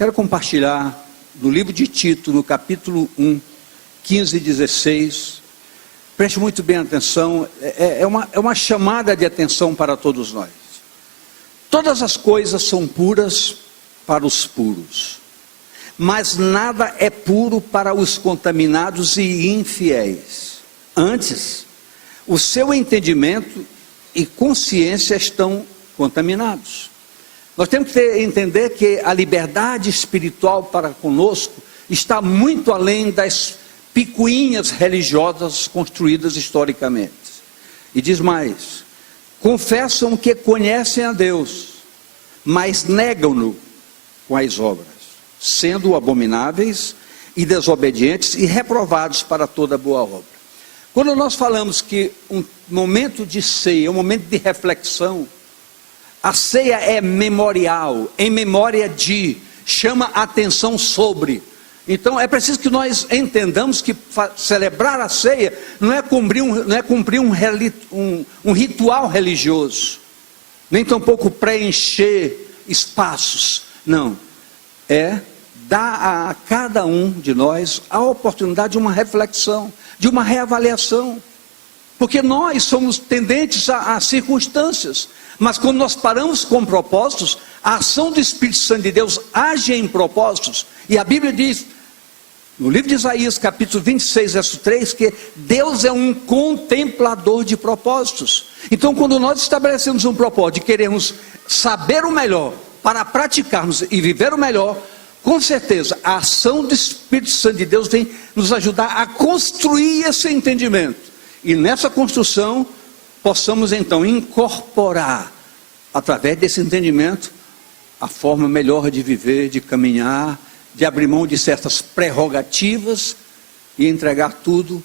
Quero compartilhar no livro de Tito, no capítulo 1, 15 e 16. Preste muito bem atenção, é uma chamada de atenção para todos nós. Todas as coisas são puras para os puros, mas nada é puro para os contaminados e infiéis. Antes, o seu entendimento e consciência estão contaminados. Nós temos que entender que a liberdade espiritual para conosco está muito além das picuinhas religiosas construídas historicamente. E diz mais: confessam que conhecem a Deus, mas negam-no com as obras, sendo abomináveis e desobedientes e reprovados para toda boa obra. Quando nós falamos que um momento de ceia, um momento de reflexão, a ceia é memorial, em memória de, chama a atenção sobre. Então é preciso que nós entendamos que celebrar a ceia não é cumprir um ritual religioso, nem tampouco preencher espaços. Não, é dar a cada um de nós a oportunidade de uma reflexão, de uma reavaliação, porque nós somos tendentes a circunstâncias, mas quando nós paramos com propósitos, a ação do Espírito Santo de Deus age em propósitos. E a Bíblia diz, no livro de Isaías, capítulo 26, verso 3, que Deus é um contemplador de propósitos. Então, quando nós estabelecemos um propósito de queremos saber o melhor, para praticarmos e viver o melhor, com certeza, a ação do Espírito Santo de Deus vem nos ajudar a construir esse entendimento. E nessa construção, possamos então incorporar, através desse entendimento, a forma melhor de viver, de caminhar, de abrir mão de certas prerrogativas e entregar tudo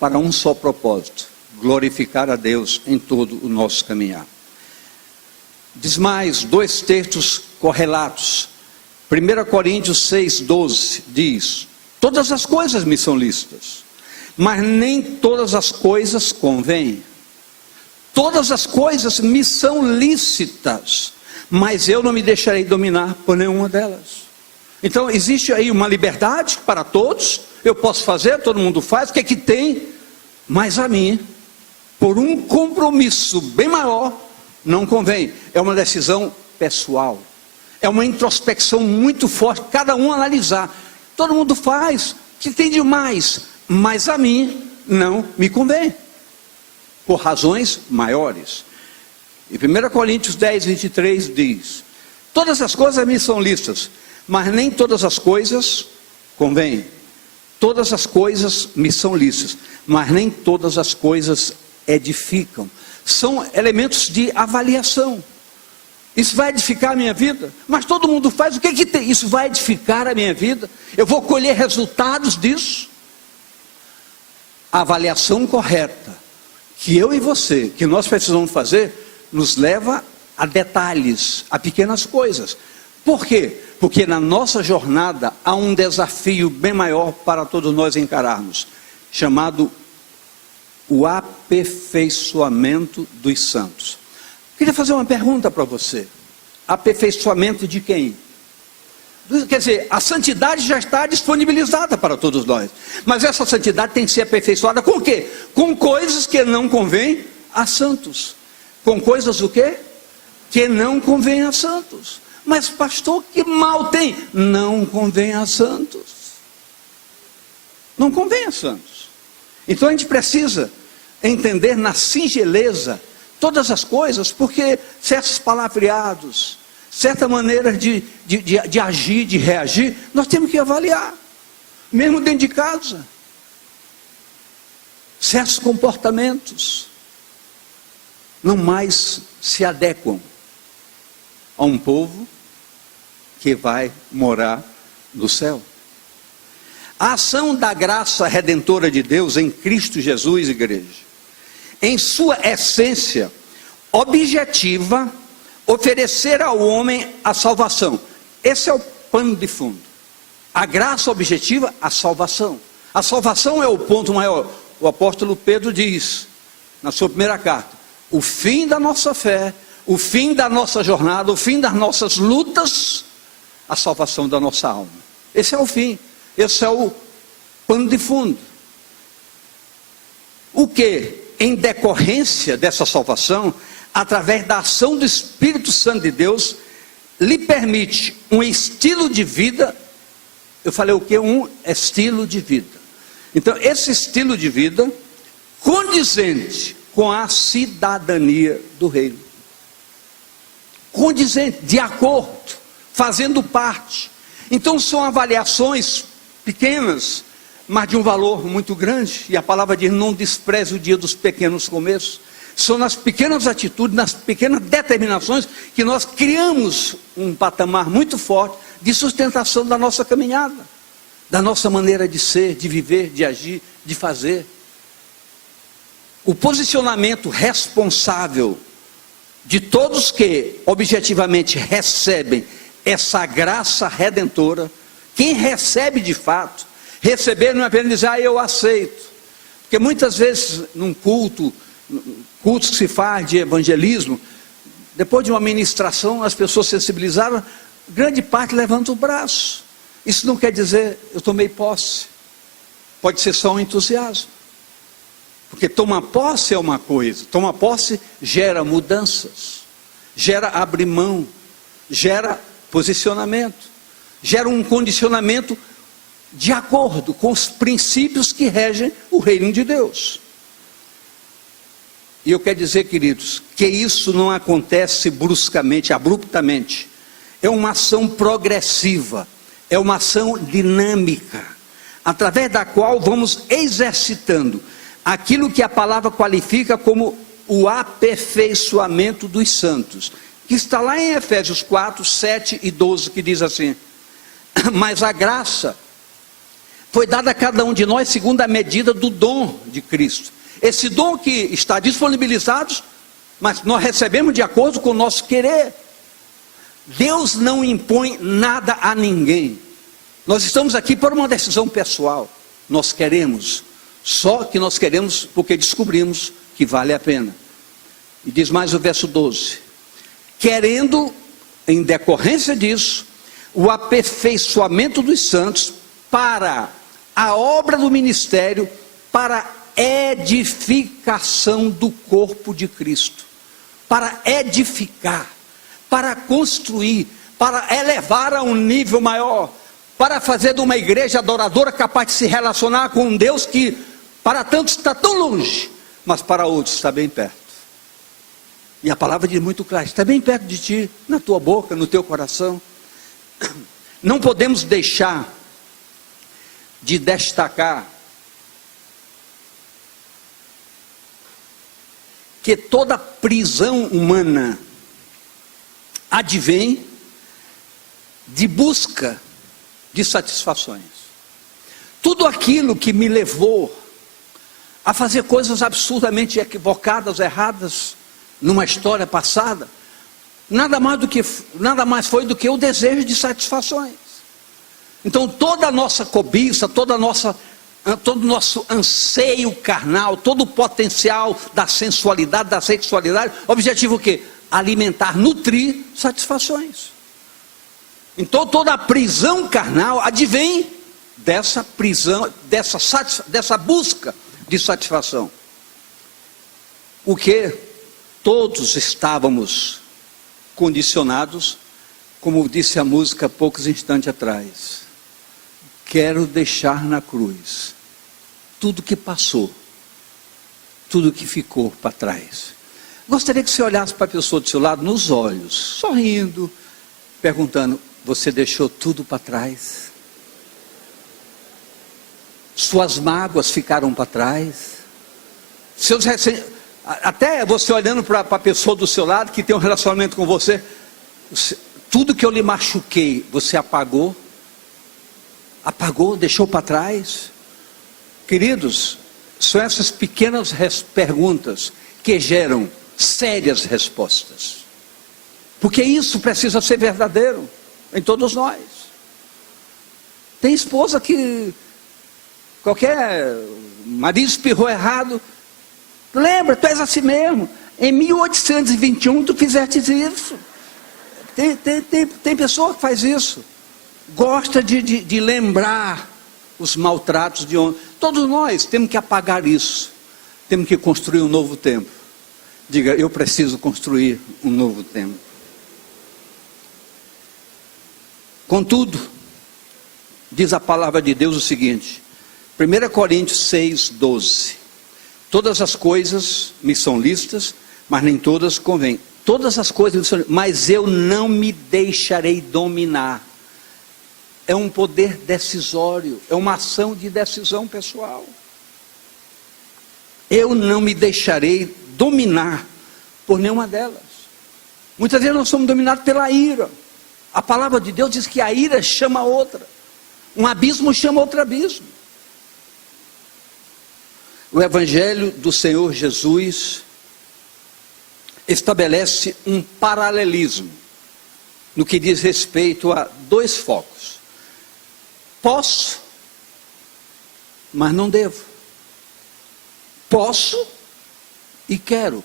para um só propósito: glorificar a Deus em todo o nosso caminhar. Diz mais, dois textos correlatos. 1 Coríntios 6, 12 diz: todas as coisas me são lícitas, mas nem todas as coisas convêm. Todas as coisas me são lícitas, mas eu não me deixarei dominar por nenhuma delas. Então existe aí uma liberdade para todos, eu posso fazer, todo mundo faz, o que é que tem? Mas a mim, por um compromisso bem maior, não convém. É uma decisão pessoal, é uma introspecção muito forte, cada um analisar. Todo mundo faz, o que tem de mais? Mas a mim não me convém, por razões maiores. E 1 Coríntios 10, 23 diz: todas as coisas me são lícitas, mas nem todas as coisas convêm. Todas as coisas me são lícitas, mas nem todas as coisas edificam. São elementos de avaliação. Isso vai edificar a minha vida? Mas todo mundo faz, o que é que tem? Isso vai edificar a minha vida? Eu vou colher resultados disso? A avaliação correta que eu e você, que nós precisamos fazer, nos leva a detalhes, a pequenas coisas. Por quê? Porque na nossa jornada há um desafio bem maior para todos nós encararmos, chamado o aperfeiçoamento dos santos. Queria fazer uma pergunta para você: aperfeiçoamento de quem? Quer dizer, a santidade já está disponibilizada para todos nós, mas essa santidade tem que ser aperfeiçoada com o quê? Com coisas que não convêm a santos. Com coisas o quê? Que não convém a santos. Mas pastor, que mal tem? Não convém a santos. Não convém a santos. Então a gente precisa entender na singeleza todas as coisas, porque certos palavreados, certa maneira de agir, de reagir, nós temos que avaliar, mesmo dentro de casa. Certos comportamentos não mais se adequam a um povo que vai morar no céu. A ação da graça redentora de Deus em Cristo Jesus, igreja, em sua essência objetiva, oferecer ao homem a salvação. Esse é o pano de fundo. A graça objetiva, a salvação. A salvação é o ponto maior. O apóstolo Pedro diz, na sua primeira carta: o fim da nossa fé, o fim da nossa jornada, o fim das nossas lutas, a salvação da nossa alma. Esse é o fim, esse é o pano de fundo. O que, em decorrência dessa salvação, através da ação do Espírito Santo de Deus, lhe permite um estilo de vida. Eu falei o que? Um estilo de vida. Então, esse estilo de vida condizente com a cidadania do reino. Condizente, de acordo, fazendo parte. Então, são avaliações pequenas, mas de um valor muito grande. E a palavra diz: não despreze o dia dos pequenos começos. São nas pequenas atitudes, nas pequenas determinações, que nós criamos um patamar muito forte de sustentação da nossa caminhada, da nossa maneira de ser, de viver, de agir, de fazer. O posicionamento responsável de todos que objetivamente recebem essa graça redentora, quem recebe de fato, receber não é apenas dizer: eu aceito. Porque muitas vezes num cultos que se faz de evangelismo, depois de uma ministração, as pessoas sensibilizaram, grande parte levanta o braço. Isso não quer dizer: eu tomei posse. Pode ser só um entusiasmo. Porque tomar posse é uma coisa, tomar posse gera mudanças, gera abrir mão, gera posicionamento, gera um condicionamento de acordo com os princípios que regem o reino de Deus. E eu quero dizer, queridos, que isso não acontece bruscamente, abruptamente. É uma ação progressiva, é uma ação dinâmica, através da qual vamos exercitando aquilo que a palavra qualifica como o aperfeiçoamento dos santos, que está lá em Efésios 4, 7 e 12, que diz assim: mas a graça foi dada a cada um de nós segundo a medida do dom de Cristo. Esse dom que está disponibilizado, mas nós recebemos de acordo com o nosso querer. Deus não impõe nada a ninguém. Nós estamos aqui por uma decisão pessoal. Nós queremos, só que nós queremos porque descobrimos que vale a pena. E diz mais o verso 12: querendo, em decorrência disso, o aperfeiçoamento dos santos para a obra do ministério, para edificação do corpo de Cristo, para edificar, para construir, para elevar a um nível maior, para fazer de uma igreja adoradora capaz de se relacionar com um Deus que para tantos está tão longe, mas para outros está bem perto. E a palavra diz muito claro: está bem perto de ti, na tua boca, no teu coração. Não podemos deixar de destacar que toda prisão humana advém de busca de satisfações. Tudo aquilo que me levou a fazer coisas absurdamente equivocadas, erradas, numa história passada, nada mais foi do que o desejo de satisfações. Então toda a nossa cobiça, todo o nosso anseio carnal, todo o potencial da sensualidade, da sexualidade, objetivo o quê? Alimentar, nutrir satisfações. Então toda a prisão carnal advém dessa prisão, dessa busca de satisfação. O que todos estávamos condicionados, como disse a música há poucos instantes atrás: quero deixar na cruz tudo que passou, tudo que ficou para trás. Gostaria que você olhasse para a pessoa do seu lado nos olhos, sorrindo, perguntando: você deixou tudo para trás? Suas mágoas ficaram para trás? Até você olhando para a pessoa do seu lado que tem um relacionamento com você, tudo que eu lhe machuquei, você apagou? Apagou, deixou para trás? Queridos, são essas pequenas perguntas que geram sérias respostas, porque isso precisa ser verdadeiro em todos nós. Tem esposa que qualquer marido espirrou errado, lembra, tu és assim mesmo, em 1821 tu fizeste isso. Tem pessoa que faz isso. gosta de lembrar os maltratos de ontem. Todos nós temos que apagar isso, temos que construir um novo tempo. Diga, eu preciso construir um novo tempo. Contudo, diz a palavra de Deus o seguinte, 1 Coríntios 6, 12, todas as coisas me são lícitas, mas nem todas convêm. Todas as coisas me são lícitas, mas eu não me deixarei dominar. É um poder decisório, é uma ação de decisão pessoal. Eu não me deixarei dominar por nenhuma delas. Muitas vezes nós somos dominados pela ira. A palavra de Deus diz que a ira chama a outra. Um abismo chama outro abismo. O Evangelho do Senhor Jesus estabelece um paralelismo no que diz respeito a dois focos. Posso, mas não devo. Posso e quero.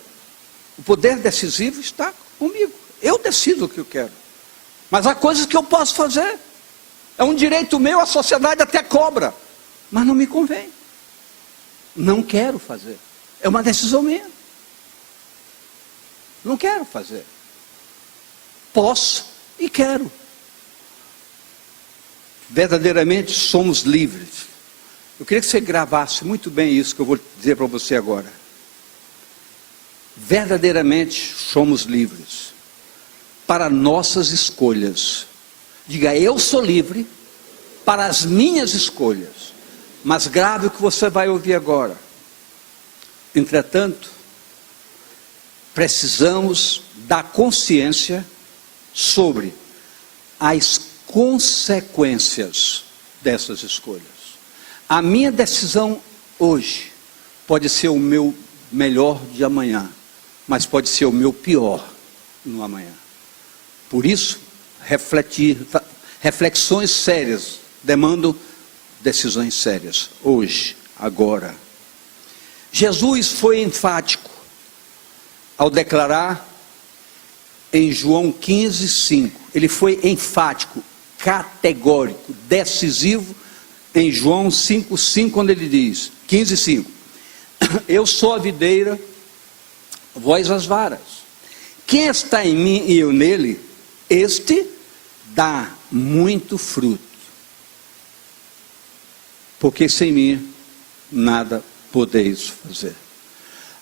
O poder decisivo está comigo. Eu decido o que eu quero. Mas há coisas que eu posso fazer. É um direito meu, a sociedade até cobra. Mas não me convém. Não quero fazer. É uma decisão minha. Não quero fazer. Posso e quero. Verdadeiramente somos livres. Eu queria que você gravasse muito bem isso que eu vou dizer para você agora. Verdadeiramente somos livres para nossas escolhas. Diga, eu sou livre para as minhas escolhas. Mas grave o que você vai ouvir agora. Entretanto, precisamos da consciência sobre as consequências dessas escolhas. A minha decisão hoje pode ser o meu melhor de amanhã, mas pode ser o meu pior no amanhã. Por isso, reflexões sérias demandam decisões sérias, hoje, agora. Jesus foi enfático ao declarar em João 15, 5, ele foi enfático, categórico, decisivo, em João 5, 5, quando ele diz, 15, 5, eu sou a videira, vós as varas, quem está em mim e eu nele, este dá muito fruto, porque sem mim nada podeis fazer.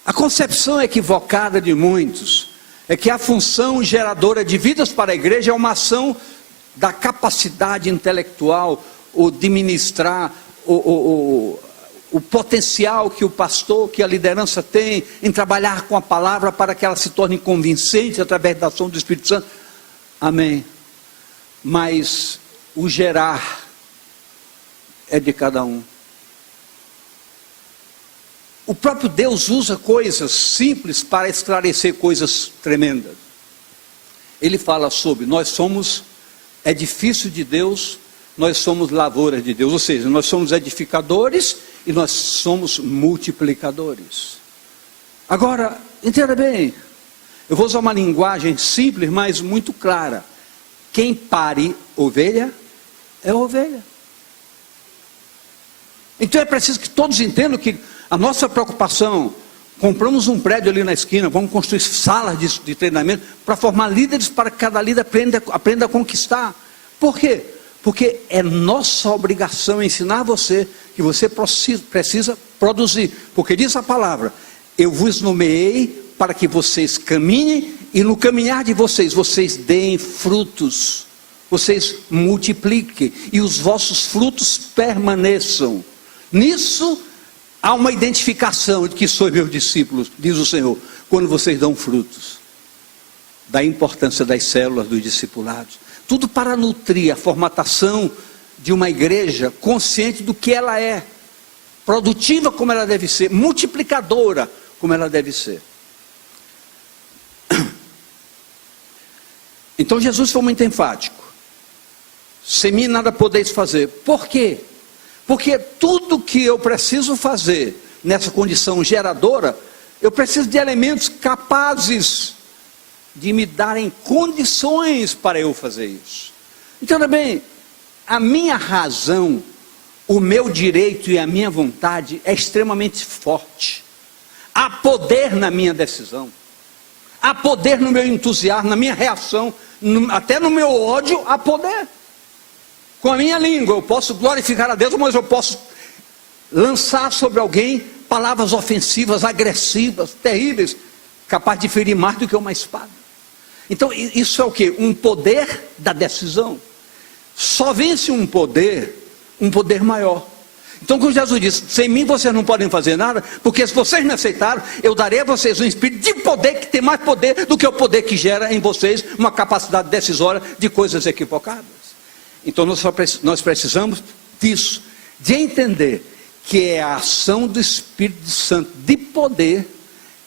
A concepção equivocada de muitos é que a função geradora de vidas para a igreja é uma ação da capacidade intelectual, ou de ministrar o potencial que o pastor, que a liderança tem em trabalhar com a palavra para que ela se torne convincente através da ação do Espírito Santo. Amém. Mas o gerar é de cada um. O próprio Deus usa coisas simples para esclarecer coisas tremendas. Ele fala sobre, nós somos edifício de Deus, nós somos lavoura de Deus, ou seja, nós somos edificadores e nós somos multiplicadores. Agora, entenda bem, eu vou usar uma linguagem simples, mas muito clara. Quem pare ovelha, é ovelha. Então é preciso que todos entendam que a nossa preocupação, compramos um prédio ali na esquina, vamos construir salas de treinamento para formar líderes para que cada líder aprenda a conquistar. Por quê? Porque é nossa obrigação ensinar você que você precisa produzir. Porque diz a palavra, eu vos nomeei para que vocês caminhem e no caminhar de vocês, vocês deem frutos, vocês multipliquem e os vossos frutos permaneçam. Nisso há uma identificação de que sois meus discípulos, diz o Senhor, quando vocês dão frutos. Da importância das células dos discipulados. Tudo para nutrir a formatação de uma igreja consciente do que ela é. Produtiva como ela deve ser, multiplicadora como ela deve ser. Então Jesus foi muito enfático. Sem mim nada podeis fazer. Por quê? Porque tudo que eu preciso fazer nessa condição geradora, eu preciso de elementos capazes de me darem condições para eu fazer isso. Entenda bem, a minha razão, o meu direito e a minha vontade é extremamente forte. Há poder na minha decisão. Há poder no meu entusiasmo, na minha reação, até no meu ódio, há poder. Com a minha língua eu posso glorificar a Deus, mas eu posso lançar sobre alguém palavras ofensivas, agressivas, terríveis, capaz de ferir mais do que uma espada. Então isso é o quê? Um poder da decisão. Só vence um poder maior. Então quando Jesus disse, sem mim vocês não podem fazer nada, porque se vocês me aceitaram, eu darei a vocês um espírito de poder, que tem mais poder do que o poder que gera em vocês uma capacidade decisória de coisas equivocadas. Então nós precisamos disso, de entender que é a ação do Espírito Santo de poder,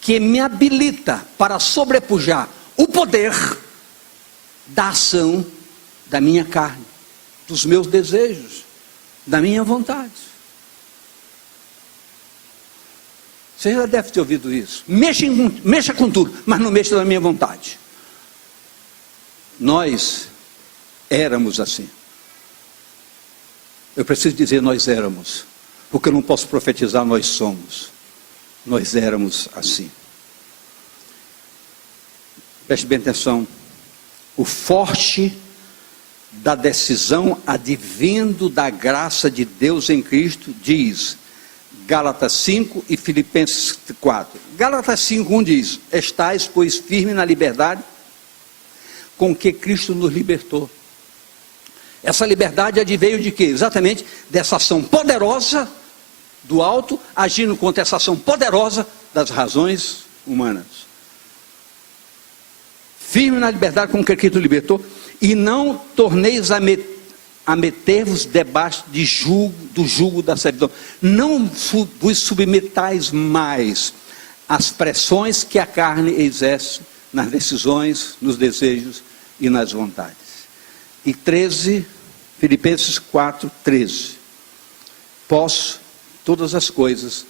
que me habilita para sobrepujar o poder da ação da minha carne, dos meus desejos, da minha vontade. Você já deve ter ouvido isso. Mexa com tudo, mas não mexa na minha vontade. Nós éramos assim. Eu preciso dizer nós éramos, porque eu não posso profetizar nós somos. Nós éramos assim. Preste bem atenção. O forte da decisão advindo da graça de Deus em Cristo, diz Gálatas 5 e Filipenses 4. Gálatas 5:1 diz: estais, pois, firme na liberdade com que Cristo nos libertou. Essa liberdade adveio de quê? Exatamente dessa ação poderosa do alto, agindo contra essa ação poderosa das razões humanas. Firme na liberdade com que Cristo libertou, e não torneis a meter-vos debaixo do jugo da servidão. Não vos submetais mais às pressões que a carne exerce nas decisões, nos desejos e nas vontades. E 13, Filipenses 4:13. Posso todas as coisas.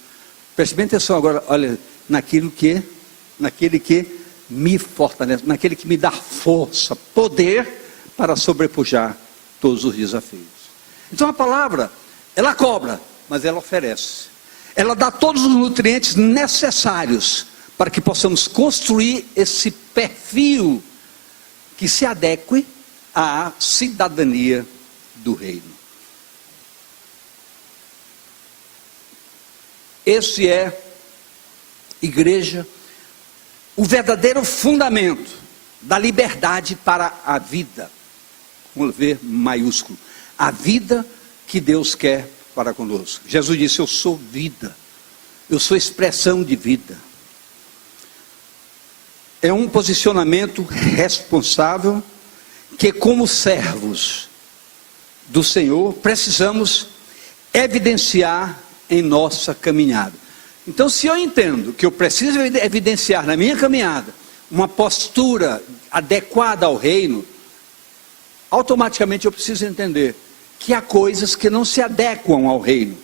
Preste bem atenção agora, olha, naquele que me fortalece, naquele que me dá força, poder para sobrepujar todos os desafios. Então a palavra, ela cobra, mas ela oferece. Ela dá todos os nutrientes necessários para que possamos construir esse perfil que se adeque à cidadania do reino. Esse é, igreja, o verdadeiro fundamento da liberdade para a vida, com V maiúsculo, a vida que Deus quer para conosco. Jesus disse: eu sou vida, eu sou expressão de vida. É um posicionamento responsável que, como servos do Senhor, precisamos evidenciar em nossa caminhada. Então, se eu entendo que eu preciso evidenciar na minha caminhada uma postura adequada ao reino, automaticamente eu preciso entender que há coisas que não se adequam ao reino,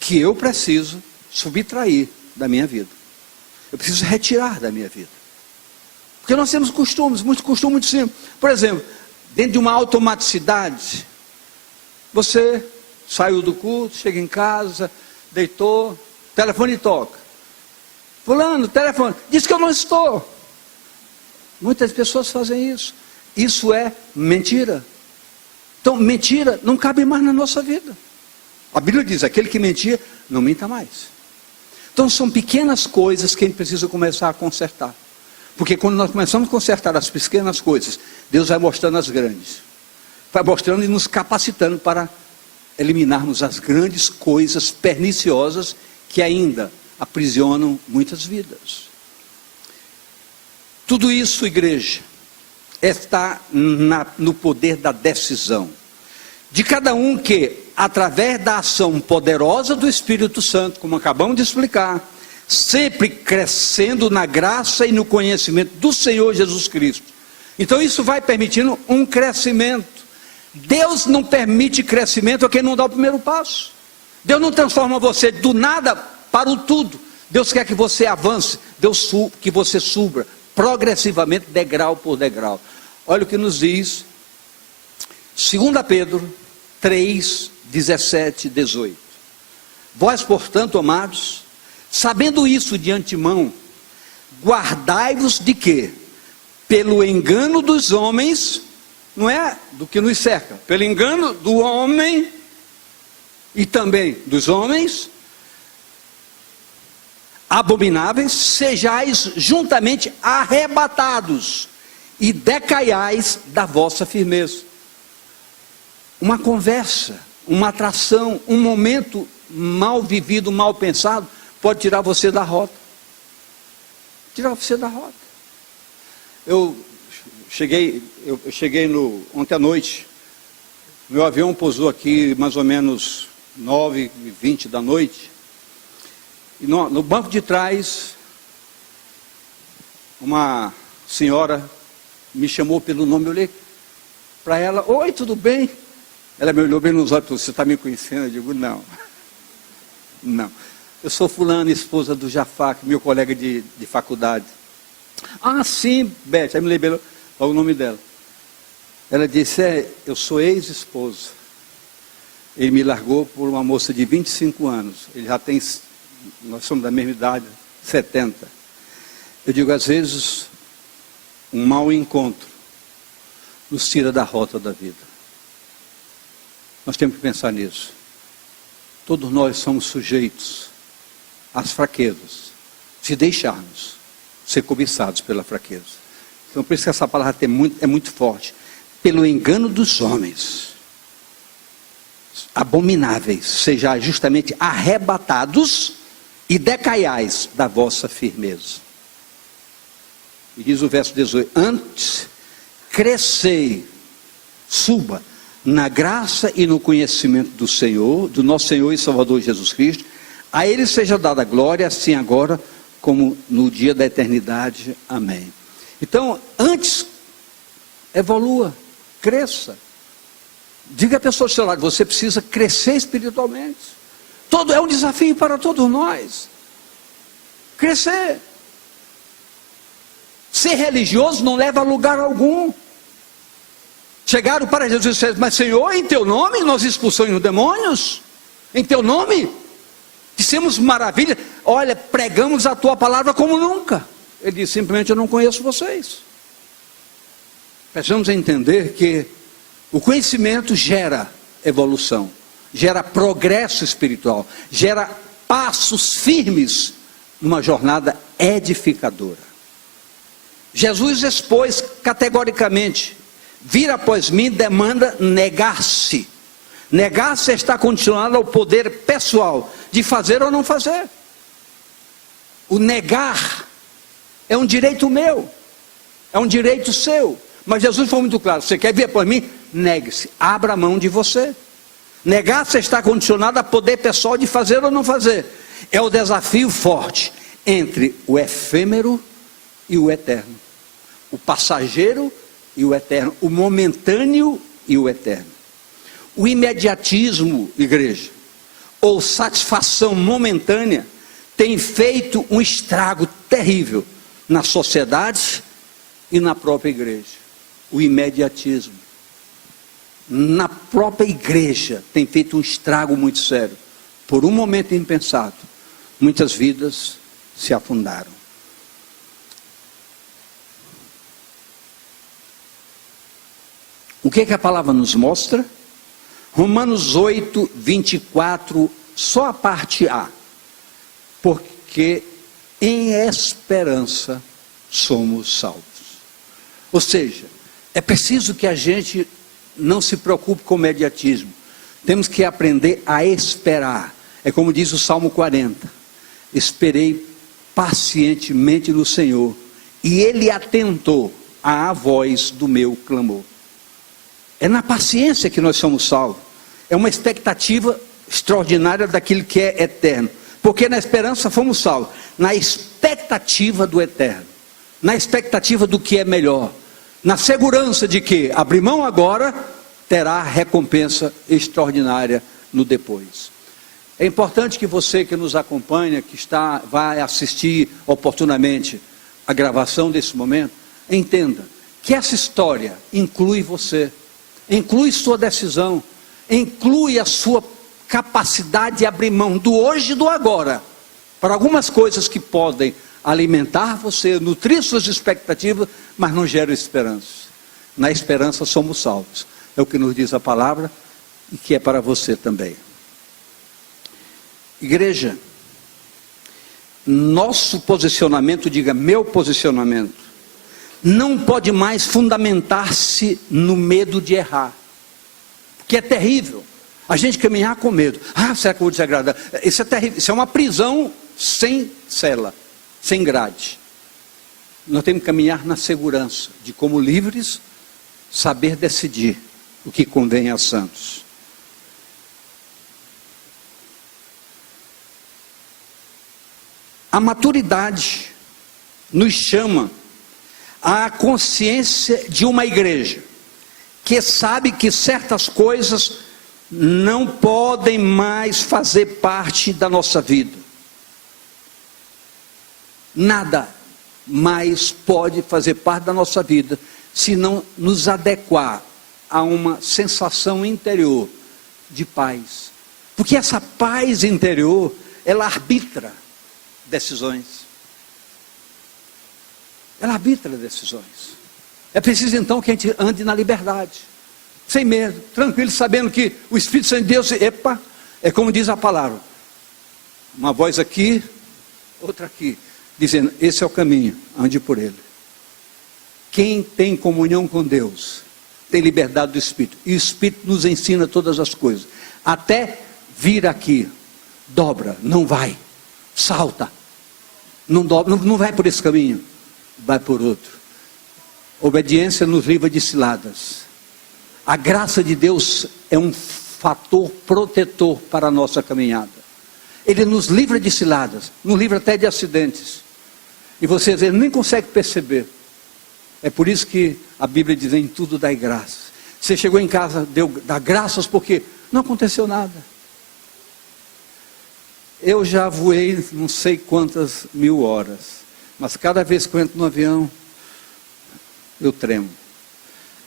que eu preciso subtrair da minha vida. Eu preciso retirar da minha vida. Porque nós temos costumes, muitos costumes muito simples. Por exemplo, dentro de uma automaticidade, você saiu do culto, chega em casa, deitou, telefone toca. Fulano, telefone, diz que eu não estou. Muitas pessoas fazem isso. Isso é mentira. Então, mentira não cabe mais na nossa vida. A Bíblia diz: aquele que mentia, não minta mais. Então, são pequenas coisas que a gente precisa começar a consertar. Porque quando nós começamos a consertar as pequenas coisas, Deus vai mostrando as grandes. Vai mostrando e nos capacitando para eliminarmos as grandes coisas perniciosas que ainda aprisionam muitas vidas. Tudo isso, igreja, está no poder da decisão de cada um que, através da ação poderosa do Espírito Santo, como acabamos de explicar, sempre crescendo na graça e no conhecimento do Senhor Jesus Cristo. Então isso vai permitindo um crescimento. Deus não permite crescimento a quem não dá o primeiro passo. Deus não transforma você do nada para o tudo. Deus quer que você avance, Deus que você suba progressivamente, degrau por degrau. Olha o que nos diz 2 Pedro, 3, 17, 18. Vós, portanto, amados, sabendo isso de antemão, guardai-vos de quê? Pelo engano dos homens, não é do que nos cerca, pelo engano do homem e também dos homens abomináveis, sejais juntamente arrebatados e decaiais da vossa firmeza. Uma conversa, uma atração, um momento mal vivido, mal pensado, pode tirar você da rota. Tirar você da rota. Eu cheguei ontem à noite, meu avião pousou aqui mais ou menos 9h20 da noite, e no banco de trás, uma senhora me chamou pelo nome, eu olhei para ela, oi, tudo bem? Ela me olhou bem nos olhos, você está me conhecendo? Eu digo, não, eu sou fulana, esposa do Jafar, meu colega de faculdade. Ah, sim, Beth, aí me lembrou o nome dela. Ela disse, eu sou ex-esposo. Ele me largou por uma moça de 25 anos, ele já tem, nós somos da mesma idade, 70. Eu digo, às vezes, um mau encontro nos tira da rota da vida. Nós temos que pensar nisso. Todos nós somos sujeitos às fraquezas, se deixarmos ser cobiçados pela fraqueza. Então, por isso que essa palavra é muito forte. Pelo engano dos homens, abomináveis, sejais justamente arrebatados e decaiais da vossa firmeza. E diz o verso 18, antes crescei, suba na graça e no conhecimento do Senhor, do nosso Senhor e Salvador Jesus Cristo, a Ele seja dada glória, assim agora como no dia da eternidade, amém. Então, antes, evolua, cresça, diga à pessoa do seu lado, você precisa crescer espiritualmente, é um desafio para todos nós, crescer. Ser religioso não leva a lugar algum. Chegaram para Jesus e disseram, mas Senhor, em teu nome nós expulsamos os demônios, em teu nome dissemos maravilha, olha, pregamos a tua palavra como nunca. Ele disse, simplesmente eu não conheço vocês. Precisamos entender que o conhecimento gera evolução, gera progresso espiritual, gera passos firmes numa jornada edificadora. Jesus expôs categoricamente, vir após mim demanda negar-se. Negar-se está condicionado ao poder pessoal de fazer ou não fazer. O negar é um direito meu, é um direito seu. Mas Jesus foi muito claro, você quer vir após mim? Negue-se, abra a mão de você. Negar-se está condicionado a poder pessoal de fazer ou não fazer. É o desafio forte entre o efêmero e o eterno. O passageiro e o eterno. O momentâneo e o eterno. O imediatismo, igreja, ou satisfação momentânea, tem feito um estrago terrível na sociedade e na própria igreja. O imediatismo. Na própria igreja tem feito um estrago muito sério. Por um momento impensado, muitas vidas se afundaram. O que a palavra nos mostra? Romanos 8, 24, só a parte A. Porque em esperança somos salvos. Ou seja, é preciso que a gente não se preocupe com o imediatismo. Temos que aprender a esperar. É como diz o Salmo 40. Esperei pacientemente no Senhor, e Ele atentou à voz do meu clamor. É na paciência que nós somos salvos. É uma expectativa extraordinária daquilo que é eterno. Porque na esperança fomos salvos. Na expectativa do eterno. Na expectativa do que é melhor. Na segurança de que abrir mão agora terá recompensa extraordinária no depois. É importante que você que nos acompanha, vai assistir oportunamente a gravação desse momento, entenda que essa história inclui você. Inclui sua decisão, inclui a sua capacidade de abrir mão do hoje e do agora, para algumas coisas que podem alimentar você, nutrir suas expectativas, mas não geram esperança. Na esperança somos salvos. É o que nos diz a palavra e que é para você também. Igreja, nosso posicionamento, diga meu posicionamento, não pode mais fundamentar-se no medo de errar, porque é terrível a gente caminhar com medo. Será que eu vou desagradar? Isso é terrível, isso é uma prisão sem cela, sem grade. Nós temos que caminhar na segurança de, como livres, saber decidir o que convém a santos. A maturidade nos chama à consciência de uma igreja que sabe que certas coisas não podem mais fazer parte da nossa vida. Nada mais pode fazer parte da nossa vida se não nos adequar a uma sensação interior de paz. Porque essa paz interior, ela arbitra decisões. Ela arbitra decisões. É preciso então que a gente ande na liberdade, sem medo, tranquilo, sabendo que o Espírito Santo de Deus, é como diz a palavra, uma voz aqui, outra aqui, dizendo, esse é o caminho, ande por ele. Quem tem comunhão com Deus, tem liberdade do Espírito, e o Espírito nos ensina todas as coisas, até vir aqui, dobra, não vai, salta, não dobra, não vai por esse caminho, vai por outro. Obediência nos livra de ciladas. A graça de Deus é um fator protetor para a nossa caminhada. Ele nos livra de ciladas, nos livra até de acidentes. E você às vezes nem consegue perceber. É por isso que a Bíblia diz, em tudo dai graças. Você chegou em casa, dá graças porque não aconteceu nada. Eu já voei não sei quantas mil horas, mas cada vez que eu entro no avião, eu tremo.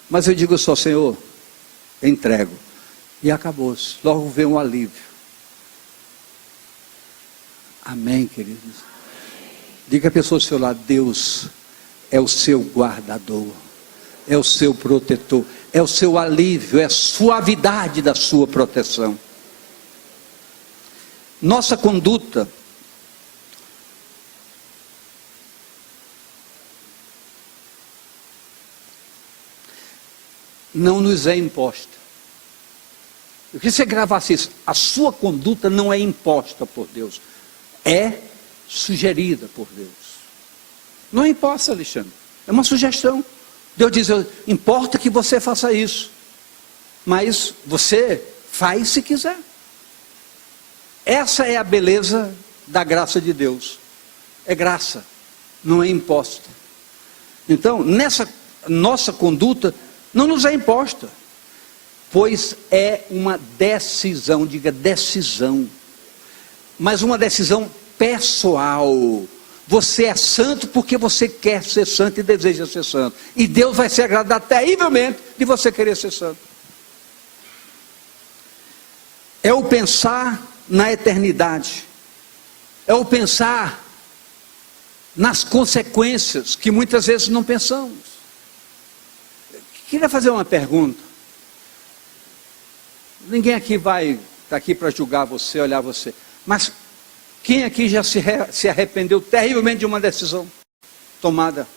Mas eu digo só, Senhor, entrego. E acabou-se. Logo vem um alívio. Amém, queridos? Diga a pessoa ao seu lado, Deus é o seu guardador, é o seu protetor, é o seu alívio, é a suavidade da sua proteção. Nossa conduta não nos é imposta. Eu queria que você gravasse isso. A sua conduta não é imposta por Deus, é sugerida por Deus. Não é imposta, Alexandre, é uma sugestão. Deus diz, importa que você faça isso, mas você faz se quiser. Essa é a beleza da graça de Deus. É graça, não é imposta. Então, nessa nossa conduta não nos é imposta, pois é uma decisão, diga decisão, mas uma decisão pessoal. Você é santo porque você quer ser santo e deseja ser santo, e Deus vai se agradar terrivelmente de você querer ser santo. É o pensar na eternidade, é o pensar nas consequências que muitas vezes não pensamos. Queria fazer uma pergunta. Ninguém aqui vai estar aqui para julgar você, olhar você, mas quem aqui já se arrependeu terrivelmente de uma decisão tomada?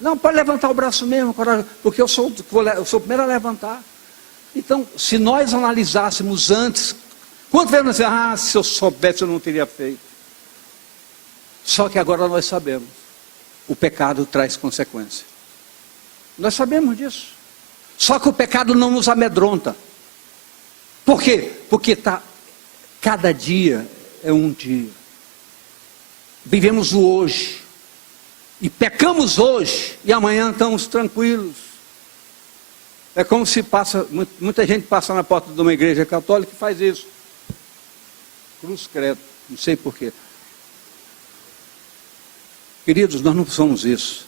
Não, pode levantar o braço mesmo, porque eu sou o primeiro a levantar. Então, se nós analisássemos antes, quanto vezes nós dizemos, se eu soubesse eu não teria feito. Só que agora nós sabemos, o pecado traz consequência. Nós sabemos disso. Só que o pecado não nos amedronta. Por quê? Porque cada dia é um dia. Vivemos o hoje. E pecamos hoje, e amanhã estamos tranquilos. É como se muita gente passa na porta de uma igreja católica e faz isso. Cruz credo, não sei porquê. Queridos, nós não somos isso.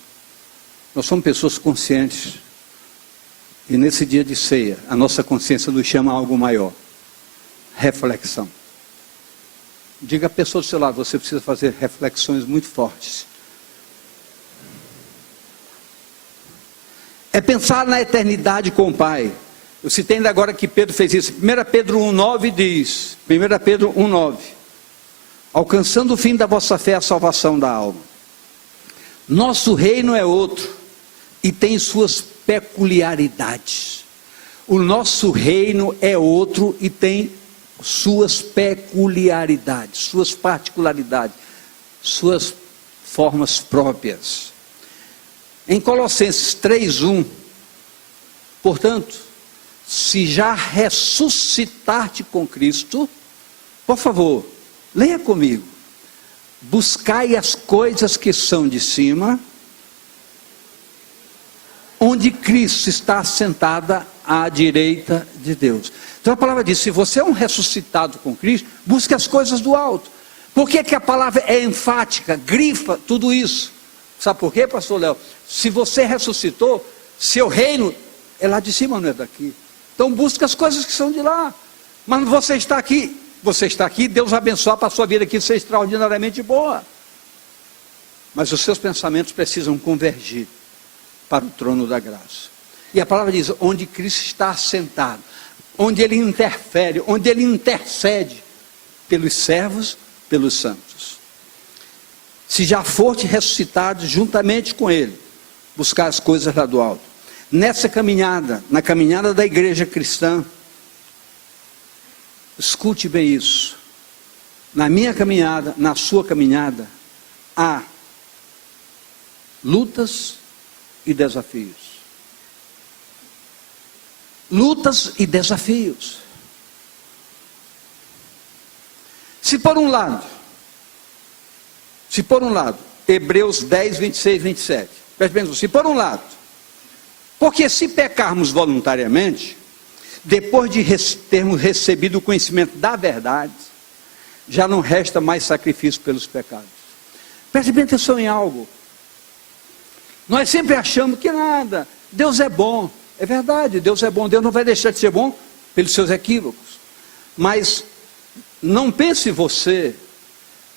Nós somos pessoas conscientes E nesse dia de ceia, a nossa consciência nos chama a algo maior. Reflexão. Diga à pessoa do seu lado, você precisa fazer reflexões muito fortes. É pensar na eternidade com o Pai. Eu citei ainda agora que Pedro fez isso. 1 Pedro 1,9 diz, 1 Pedro 1,9, alcançando o fim da vossa fé, a salvação da alma. Nosso reino é outro e tem suas peculiaridades. O nosso reino é outro e tem suas peculiaridades, suas particularidades, suas formas próprias. Em Colossenses 3:1, portanto, se já ressuscitaste com Cristo, por favor, leia comigo. Buscai as coisas que são de cima, onde Cristo está assentada à direita de Deus. Então a palavra diz, se você é um ressuscitado com Cristo, busque as coisas do alto. Por que que a palavra é enfática, grifa tudo isso? Sabe por quê, pastor Léo? Se você ressuscitou, seu reino é lá de cima, não é daqui. Então busque as coisas que são de lá. Mas você está aqui, Deus abençoar para a sua vida aqui ser extraordinariamente boa. Mas os seus pensamentos precisam convergir para o trono da graça. E a palavra diz, onde Cristo está assentado, onde Ele interfere, onde Ele intercede pelos servos, pelos santos. Se já forte ressuscitado juntamente com Ele, buscar as coisas lá do alto. Nessa caminhada, na caminhada da igreja cristã, escute bem isso, na minha caminhada, na sua caminhada, há lutas e desafios. Lutas e desafios. Se por um lado, Hebreus 10, 26, 27, preste bem, se por um lado, porque se pecarmos voluntariamente, depois de termos recebido o conhecimento da verdade, já não resta mais sacrifício pelos pecados. Preste bem atenção em algo. Nós sempre achamos que nada, Deus é bom. É verdade, Deus é bom, Deus não vai deixar de ser bom pelos seus equívocos. Mas não pense você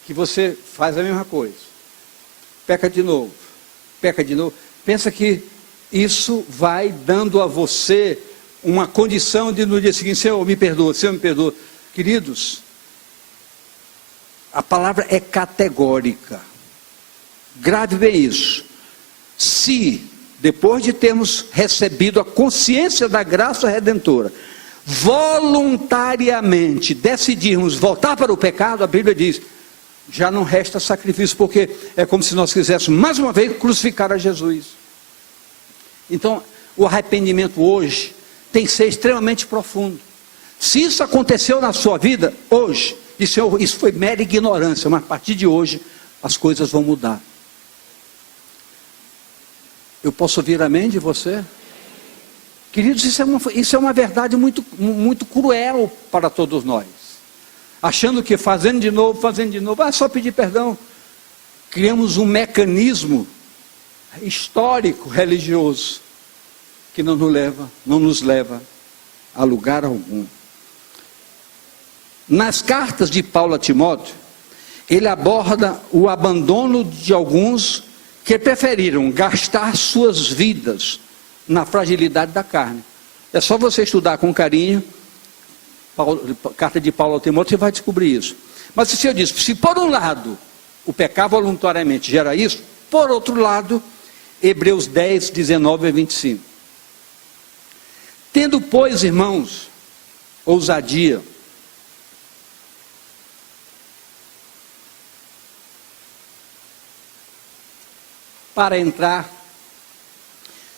que você faz a mesma coisa. Peca de novo. Pensa que isso vai dando a você uma condição de no dia seguinte, Senhor me perdoa. Queridos, a palavra é categórica. Grave bem isso. Se, depois de termos recebido a consciência da graça redentora, voluntariamente decidirmos voltar para o pecado, a Bíblia diz, já não resta sacrifício, porque é como se nós quiséssemos mais uma vez crucificar a Jesus. Então, o arrependimento hoje tem que ser extremamente profundo. Se isso aconteceu na sua vida, hoje, isso foi mera ignorância, mas a partir de hoje, as coisas vão mudar. Eu posso ouvir amém de você? Queridos, isso é uma verdade muito, muito cruel para todos nós. Achando que fazendo de novo, só pedir perdão. Criamos um mecanismo histórico, religioso, que não nos leva a lugar algum. Nas cartas de Paulo a Timóteo, ele aborda o abandono de alguns que preferiram gastar suas vidas na fragilidade da carne. É só você estudar com carinho, carta de Paulo a Timóteo, você vai descobrir isso. Mas se eu disse, se por um lado, o pecar voluntariamente gera isso, por outro lado, Hebreus 10, 19 a 25. Tendo, pois, irmãos, ousadia, para entrar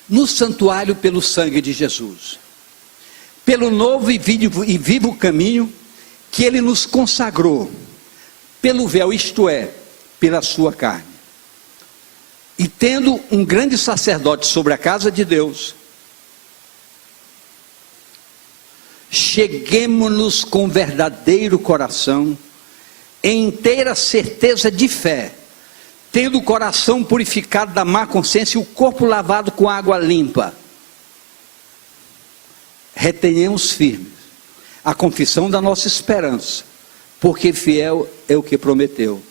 no santuário pelo sangue de Jesus, pelo novo e vivo caminho que Ele nos consagrou, pelo véu, isto é, pela sua carne. E tendo um grande sacerdote sobre a casa de Deus, cheguemo-nos com verdadeiro coração, em inteira certeza de fé, tendo o coração purificado da má consciência e o corpo lavado com água limpa. retenhamos firmes a confissão da nossa esperança, porque fiel é o que prometeu.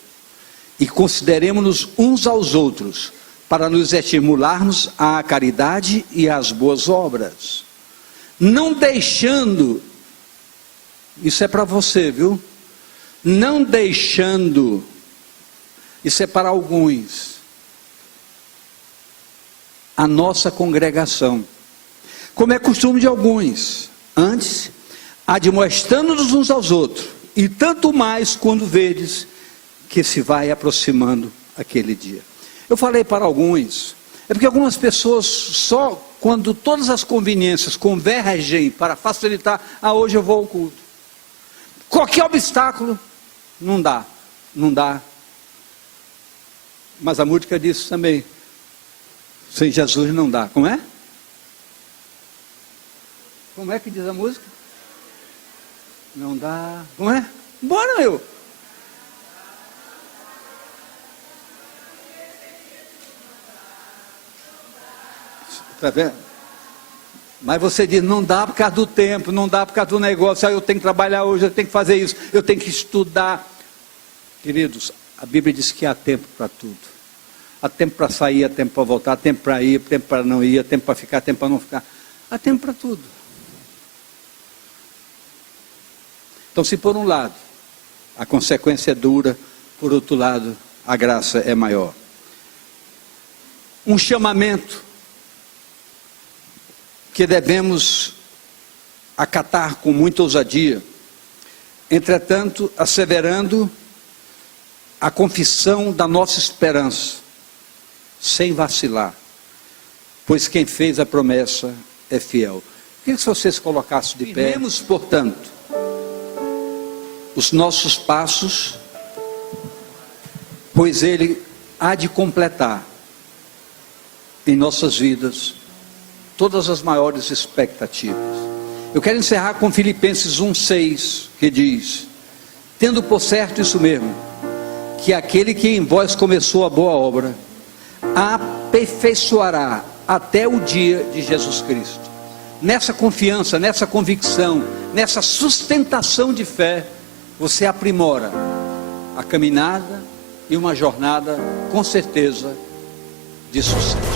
E consideremos-nos uns aos outros, para nos estimularmos à caridade e às boas obras. Não deixando, isso é para você, viu? Não deixando, isso é para alguns, a nossa congregação, como é costume de alguns, antes, admoestando-nos uns aos outros, e tanto mais quando vedes que se vai aproximando aquele dia. Eu falei para alguns, é porque algumas pessoas só quando todas as conveniências convergem para facilitar, hoje eu vou ao culto. Qualquer obstáculo, não dá. Mas a música diz também, sem Jesus não dá, como é? Como é que diz a música? Não dá, como é? Bora, meu! Está vendo? Mas você diz, não dá por causa do tempo, não dá por causa do negócio, eu tenho que trabalhar hoje, eu tenho que fazer isso, eu tenho que estudar. Queridos, a Bíblia diz que há tempo para tudo. Há tempo para sair, há tempo para voltar, há tempo para ir, há tempo para não ir, há tempo para ficar, há tempo para não ficar. Há tempo para tudo. Então, se por um lado a consequência é dura, por outro lado a graça é maior. Um chamamento que devemos acatar com muita ousadia, entretanto, asseverando a confissão da nossa esperança, sem vacilar, pois quem fez a promessa é fiel. Queria que vocês colocassem de pé. Firmemos, portanto, os nossos passos, pois Ele há de completar em nossas vidas todas as maiores expectativas. Eu quero encerrar com Filipenses 1,6, que diz: tendo por certo isso mesmo, que aquele que em vós começou a boa obra, a aperfeiçoará até o dia de Jesus Cristo. Nessa confiança, nessa convicção, nessa sustentação de fé, você aprimora a caminhada e uma jornada, com certeza, de sucesso.